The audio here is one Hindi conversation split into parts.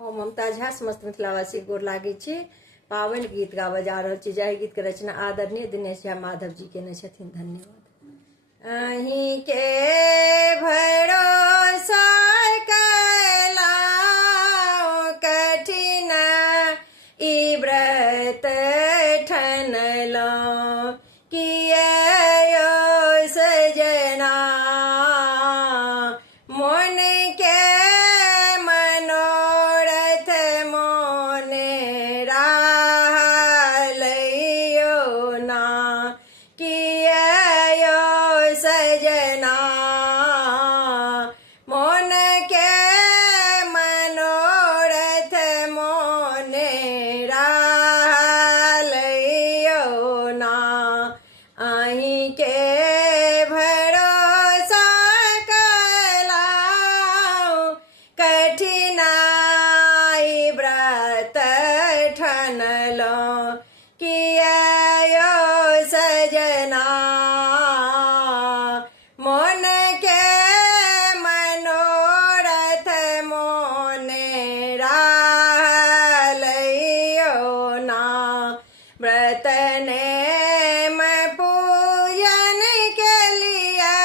हम ममता झा समस्त मिथिलावासी गोर लागे छी। पावन गीत गाबऽ जा रहल छी। जय गीत के रचना आदरणीय दिनेश झा माधव जी केने छथिन। धन्यवाद। अहीं के भरोसा कयलहुँ कठिन ई व्रत ठनलहुँ किया यो सजना मोन के मनोरथ मोने रहलैयो ना किया यो सजना मोन के मनोरथ मोने रहलैयो ना अहीं के भरोसा कयलहुँ कठिनाई व्रत ठनलहुँ किया यो सजना मोन के मनोरथ मोने रहलैयो ना व्रत नेम पूजन के लिए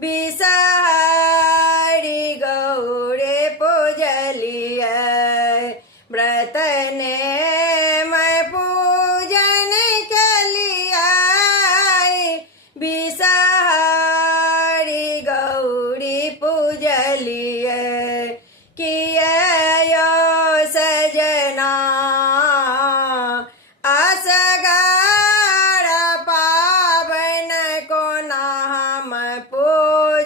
बिसहरी गौरे पूजलिए व्रत नेम पूजन के लिए बिसहरी गौरी पूजलिए किया यो सजना असगर पावन कोना हम पूजबैयो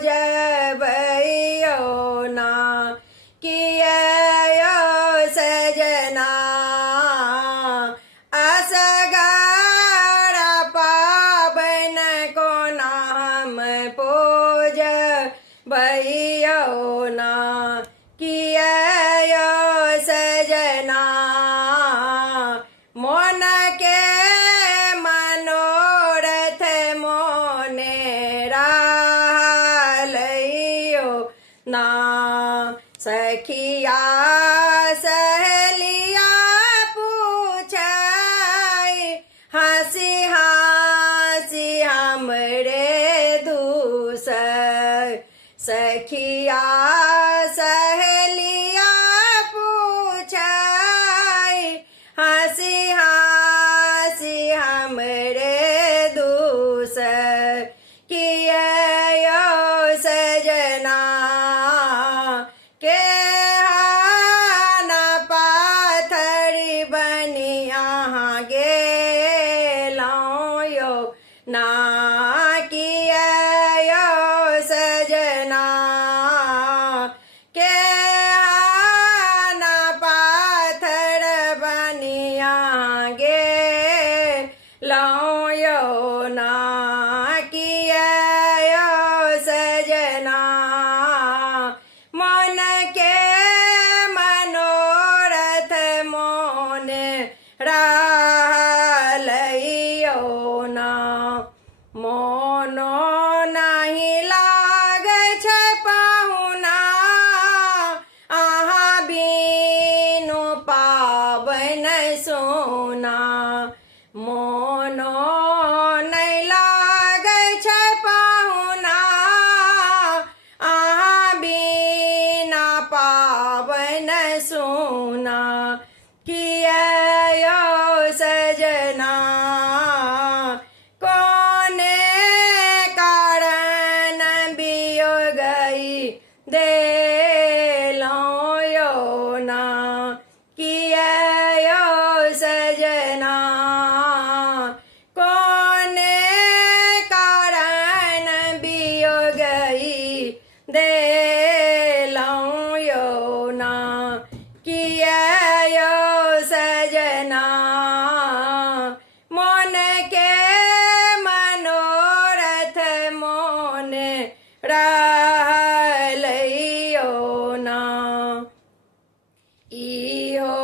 ना किया यो सजना असगर पावन कोना हम पूजबैयो ना किया यो सजना मोन के मनोरथ मोने रहलैयो ना सखिया सहेलिया पूछै हंसी हंसी हमरे दूसर सखिया सहेलिया पूछै हंसी हंसी हमरे दूसर किया यो सजना के हान पाथरी बनी अहाँ गेलहुँ यो ना किया यो सजना के हान पाथर बनी अहाँ गेलहुँ यो ना किया यो सजना मन के मनोरथ मोन रहलैयो ना मोनो नहीं लागै छै पाहुना अहाँ बिनु पावन सोना मोनो नहीं लागै छै पाहुना अहाँ बिना पावन सोना किया यो सजना कोने कारण वियोगई देलहुँ यो ना किया यो सजना कोने कारण वियोगई देलहुँ यो ना किया यो सजना मोन के मनोरथ मोन रहलैयो ना इहो